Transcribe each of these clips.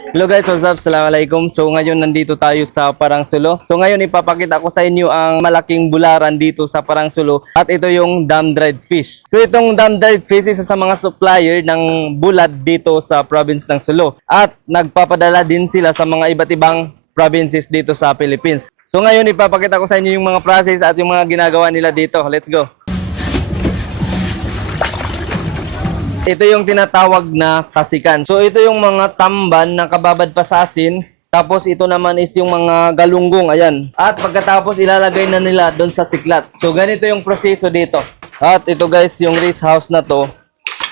Hello guys, what's up? Assalamualaikum. So ngayon nandito tayo sa Parangsulo. So ngayon ipapakita ko sa inyo ang malaking bularan dito sa Parangsulo at ito yung dam-dried fish. So itong dam-dried fish isa sa mga supplier ng bulad dito sa province ng Sulu at nagpapadala din sila sa mga iba't ibang provinces dito sa Philippines. So ngayon ipapakita ko sa inyo yung mga process at yung mga ginagawa nila dito. Let's go! Ito yung tinatawag na kasikan. So ito yung mga tamban na kababad pa sa asin. Tapos ito naman is yung mga galunggong. Ayan. At pagkatapos ilalagay na nila doon sa siklat. So ganito yung proseso dito. At ito guys, yung race house na to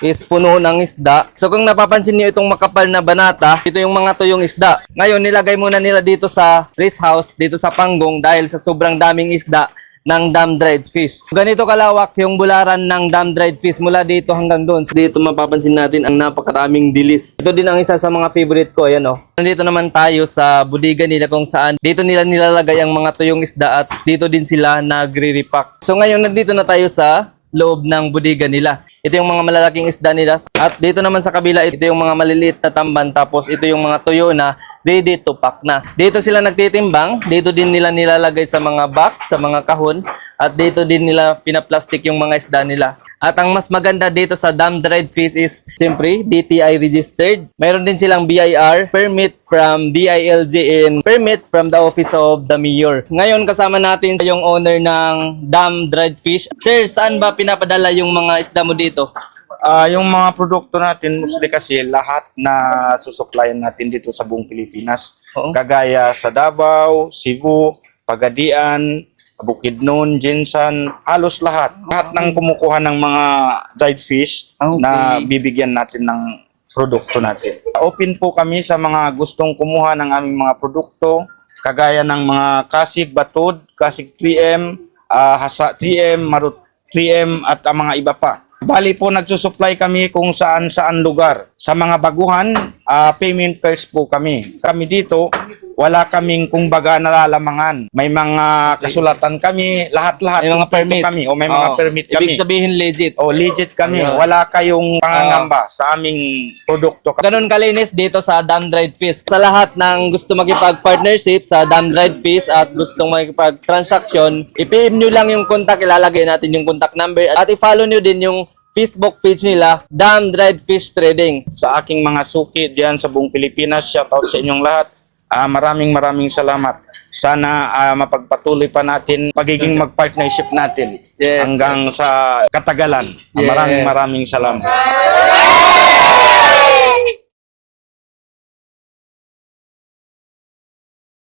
is puno ng isda. So kung napapansin niyo itong makapal na banata, ito yung mga tuyong isda. Ngayon nilagay muna nila dito sa race house, dito sa panggong dahil sa sobrang daming isda ng dam-dried fish. Ganito kalawak yung bularan ng dam-dried fish mula dito hanggang doon. So, dito mapapansin natin ang napakaraming dilis. Ito din ang isa sa mga favorite ko. Ayan o. Nandito naman tayo sa budiga nila kung saan dito nila nilalagay ang mga tuyong isda at dito din sila nagre-repack. So ngayon nandito na tayo sa loob ng budiga nila. Ito yung mga malalaking isda nila. At dito naman sa kabila, ito yung mga maliliit na tamban. Tapos ito yung mga tuyo na ready to pack na. Dito sila nagtitimbang. Dito din nila nilalagay sa mga box, sa mga kahon. At dito din nila pinaplastic yung mga isda nila. At ang mas maganda dito sa dam-dried fish is, siyempre, DTI registered. Mayroon din silang BIR, permit from DILG and permit from the Office of the Mayor. Ngayon kasama natin yung owner ng dam-dried fish. Sir, saan ba pinapadala yung mga isda mo dito? Yung mga produkto natin, mostly kasi lahat na susuklayan natin dito sa buong Pilipinas. Oo. Kagaya sa Davao, Cebu, Pagadian, Bukidnon, Jinsan, halos lahat. Lahat ng kumukuha ng mga dried fish Okay. na bibigyan natin ng produkto natin. Open po kami sa mga gustong kumuha ng aming mga produkto, kagaya ng mga kasig, batod, kasig 3M, hasa 3M, marut 3M at ang mga iba pa. Bali po nagsusupply kami kung saan-saan lugar. Sa mga baguhan, payment first po kami. Kami dito, wala kaming kumbaga nalalamangan. May mga kasulatan kami, lahat-lahat. May mga kumpleto permit. kami o may mga permit kami. Ibig sabihin legit. O legit kami, wala kayong pangangamba sa aming produkto. Ganun kalinis dito sa dam-dried fish. Sa lahat ng gusto makipag-partnership sa dam-dried fish at gustong makipag-transaction, i-PM nyo lang yung contact, ilalagay natin yung contact number at i-follow nyo din yung Facebook page nila, Dam-Dried Fish Trading. Sa aking mga suki diyan sa buong Pilipinas, shoutout sa inyong lahat. Maraming salamat. Sana mapagpatuloy pa natin pagiging mag-partnership natin Yes. hanggang sa katagalan. Yes. Maraming salamat.